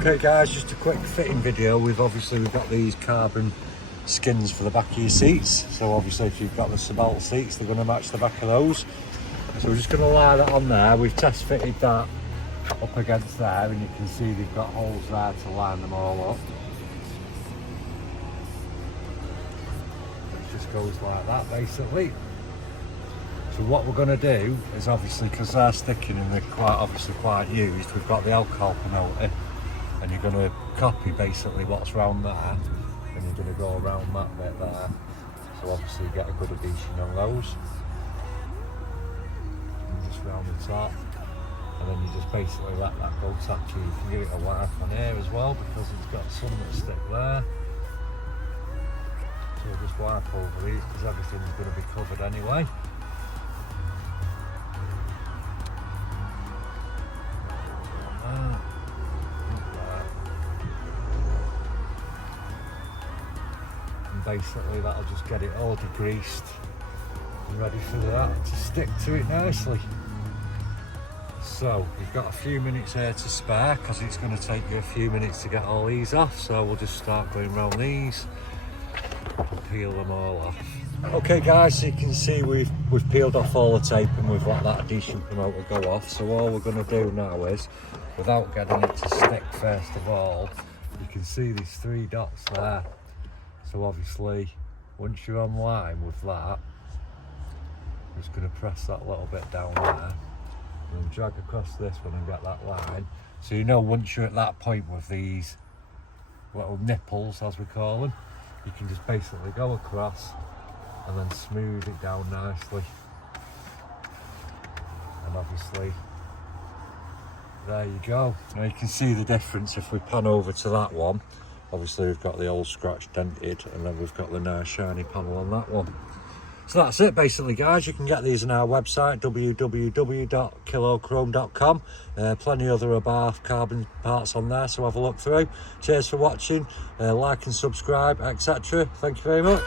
Okay guys, just a quick fitting video. We've got these carbon skins for the back of your seats. So obviously if you've got the Abarth seats, they're going to match the back of those. So we're just going to lie that on there. We've test fitted that up against there, and you can see they've got holes there to line them all up. It just goes like that basically. So what we're going to do is, obviously because they're sticking and they're quite used, we've got the alcohol penalty, and you're going to copy basically what's round there, and you're going to go around that bit there. So obviously you get a good adhesion on those. And just round the top, and then you just basically let that go tacky. You can give it a wipe on here as well, because it's got some that stick there. So just wipe over these, because everything's going to be covered anyway. And basically that'll just get it all degreased and ready for that to stick to it nicely. So we've got a few minutes here to spare, because it's going to take you a few minutes to get all these off, so we'll just start going around these and peel them all off. Okay guys, so you can see we've peeled off all the tape, and we've let that adhesion promoter go off. So all we're going to do now is, without getting it to stick first of all, you can see these 3 dots there. So obviously once you're on line with that, I'm just going to press that little bit down there and then drag across this one and get that line. So you know, once you're at that point with these little nipples, as we call them, you can just basically go across and then smooth it down nicely. And obviously there you go. Now you can see the difference if we pan over to that one. Obviously we've got the old scratch dented, and then we've got the nice shiny panel on that one. So that's it basically guys. You can get these on our website, www.KillAllChrome.com. Plenty other Abarth carbon parts on there, so have a look through. Cheers for watching, like and subscribe, etc. Thank you very much.